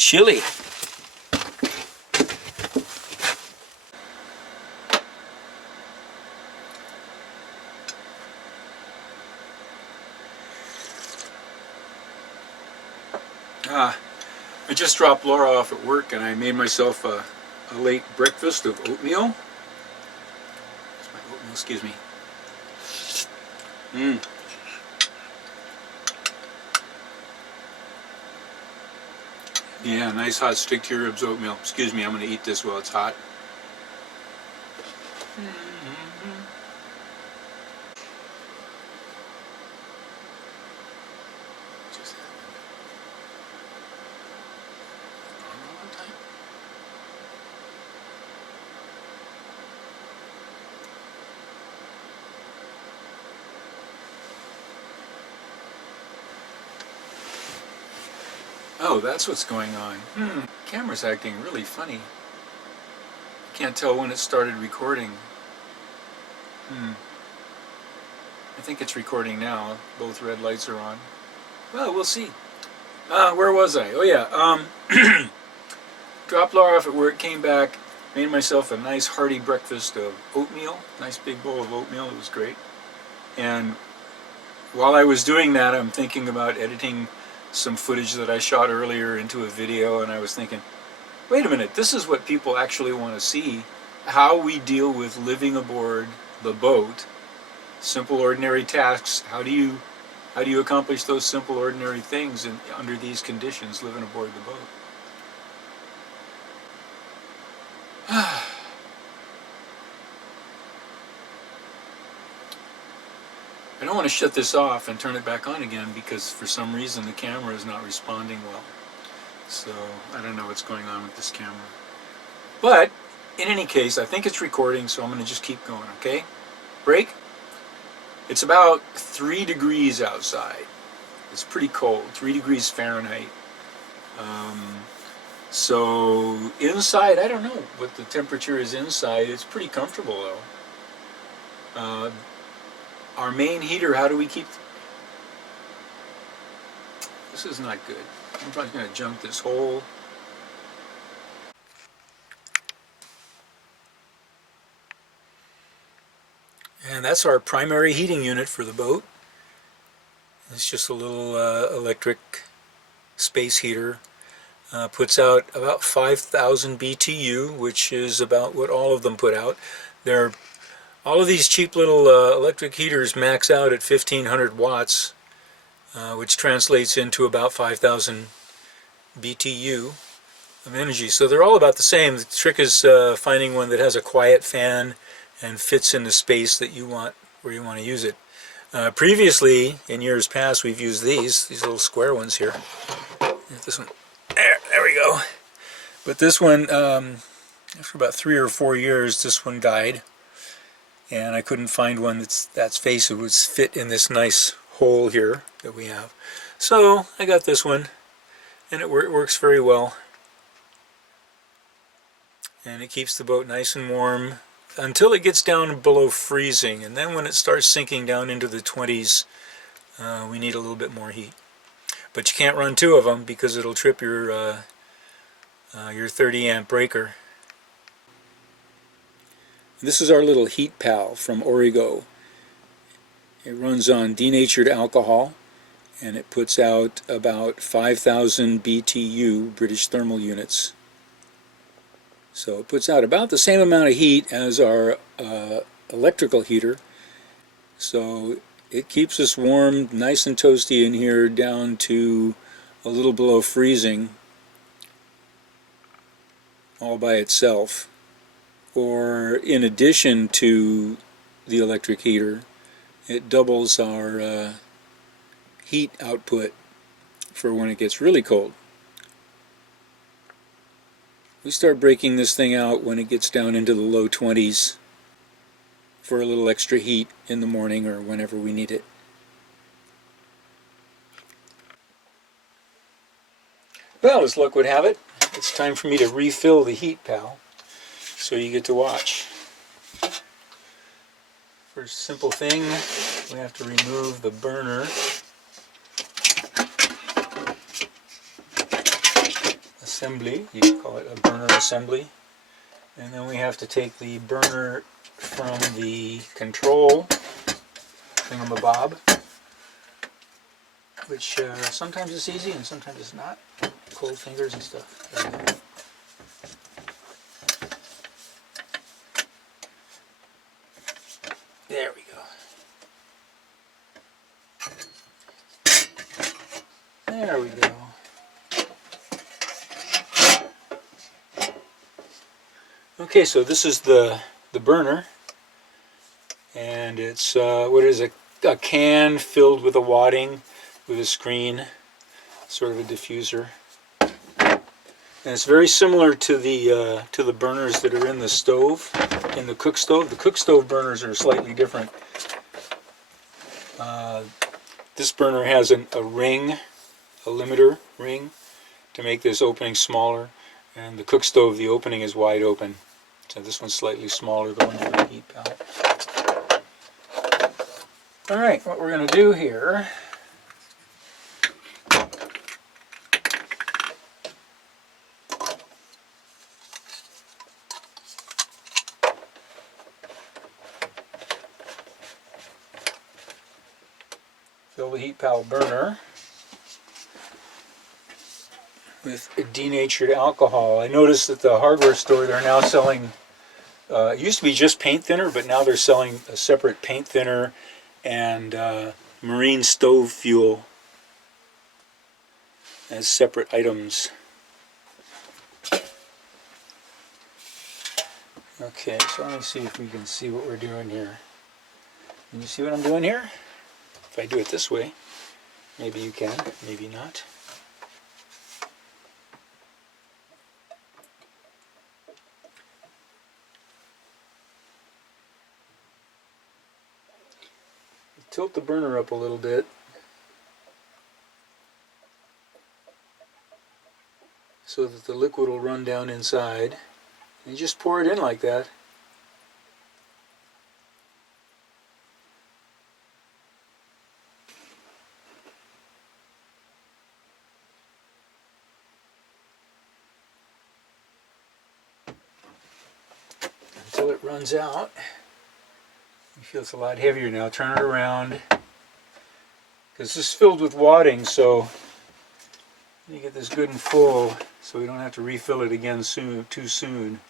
chili. I just dropped Laura off at work and I made myself a late breakfast of oatmeal. That's my oatmeal, excuse me. Yeah, nice hot stick to your ribs oatmeal. Excuse me, I'm going to eat this while it's hot. Oh, that's what's going on. Camera's acting really funny. I can't tell when it started recording. I think it's recording now. Both red lights are on. Well, we'll see. Where was I? Oh yeah, dropped Laura off at work, came back, made myself a nice hearty breakfast of oatmeal. Nice big bowl of oatmeal, it was great. And while I was doing that, I'm thinking about editing some footage that I shot earlier into a video, and I was thinking, wait a minute, this is what people actually want to see. How we deal with living aboard the boat. Simple, ordinary tasks. How do you accomplish those simple, ordinary things under these conditions, living aboard the boat? I don't want to shut this off and turn it back on again because for some reason the camera is not responding well. So I don't know what's going on with this camera. But in any case, I think it's recording, so I'm going to just keep going, okay? Break. It's about 3 degrees outside. It's pretty cold, 3 degrees Fahrenheit. So inside, I don't know what the temperature is inside. It's pretty comfortable though. Our main heater, how do we keep... This is not good. I'm probably going to jump this hole. And that's our primary heating unit for the boat. It's just a little electric space heater. Puts out about 5,000 BTU, which is about what all of them put out. All of these cheap little electric heaters max out at 1,500 watts, which translates into about 5,000 BTU of energy. So they're all about the same. The trick is finding one that has a quiet fan and fits in the space that you want, where you want to use it. Previously, in years past, we've used these little square ones here. This one, there we go. But this one, after about 3 or 4 years, this one died. And I couldn't find one that's face that would fit in this nice hole here that we have. So I got this one, and it works very well. And it keeps the boat nice and warm until it gets down below freezing. And then when it starts sinking down into the 20s, we need a little bit more heat. But you can't run 2 of them because it'll trip your 30 amp breaker. This is our little Heat Pal from Origo. It runs on denatured alcohol, and it puts out about 5,000 BTU, British thermal units. So it puts out about the same amount of heat as our electrical heater. So it keeps us warm, nice and toasty in here, down to a little below freezing, all by itself. Or in addition to the electric heater, it doubles our heat output for when it gets really cold. We start breaking this thing out when it gets down into the low 20s for a little extra heat in the morning or whenever we need it. Well, as luck would have it, it's time for me to refill the Heat Pal. So you get to watch. First simple thing, we have to remove the burner. assembly. You could call it a burner assembly. And then we have to take the burner from the control thingamabob, which sometimes it's easy and sometimes it's not. Cold fingers and stuff. There we go. There we go. Okay, so this is the burner, and it's what is it? A can filled with a wadding with a screen, sort of a diffuser. And it's very similar to the burners that are in the stove, in the cook stove. The cook stove burners are slightly different. This burner has a ring, a limiter ring, to make this opening smaller. And the cook stove, the opening is wide open. So this one's slightly smaller, the one for the Heat Pal. Alright, what we're going to do here fill the Heat Pal burner with denatured alcohol. I noticed that the hardware store, they're now selling, it used to be just paint thinner, but now they're selling a separate paint thinner and marine stove fuel as separate items. Okay, so let me see if we can see what we're doing here. Can you see what I'm doing here? If I do it this way, maybe you can, maybe not. Tilt the burner up a little bit so that the liquid will run down inside. And you just pour it in like that. Until it runs out. You feel it's a lot heavier now. Turn it around. Because this is filled with wadding, so you get this good and full, so we don't have to refill it again too soon.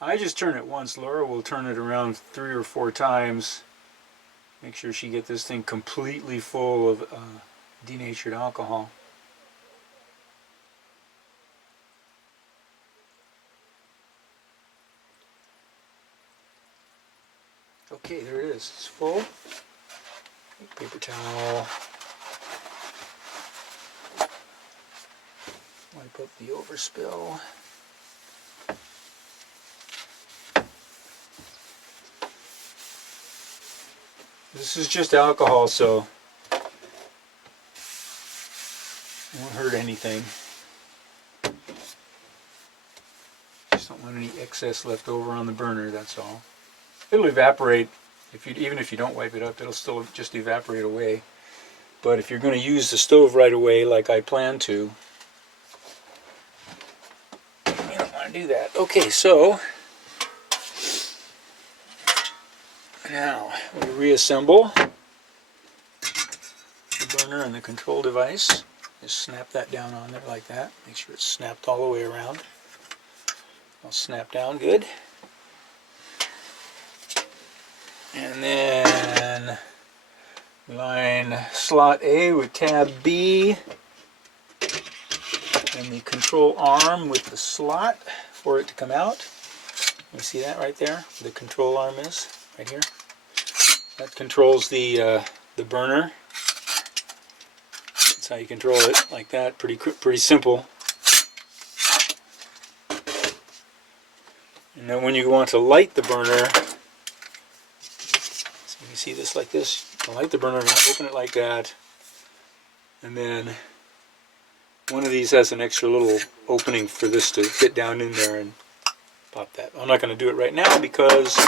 I just turn it once. Laura will turn it around 3 or 4 times. Make sure she gets this thing completely full of denatured alcohol. Okay, there it is. It's full. Paper towel. Wipe up the overspill. This is just alcohol, so it won't hurt anything. Just don't want any excess left over on the burner, that's all. It'll evaporate, even if you don't wipe it up, it'll still just evaporate away. But if you're going to use the stove right away, like I plan to, you don't want to do that. Okay, so now we reassemble the burner and the control device. Just snap that down on there like that. Make sure it's snapped all the way around. I'll snap down good. And then line slot A with tab B and the control arm with the slot for it to come out. You see that right there? The control arm is right here. That controls the burner. That's how you control it, like that. Pretty simple. And then when you want to light the burner, so you can see this like this. You can light the burner, open it like that, and then one of these has an extra little opening for this to fit down in there and pop that. I'm not going to do it right now because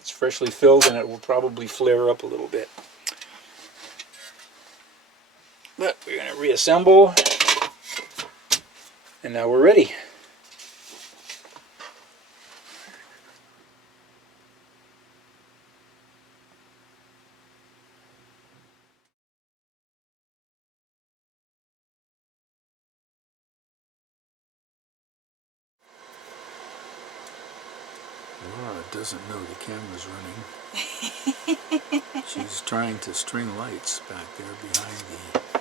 it's freshly filled and it will probably flare up a little bit. But we're going to reassemble, and now we're ready. Laura doesn't know the camera's running. She's trying to string lights back there behind the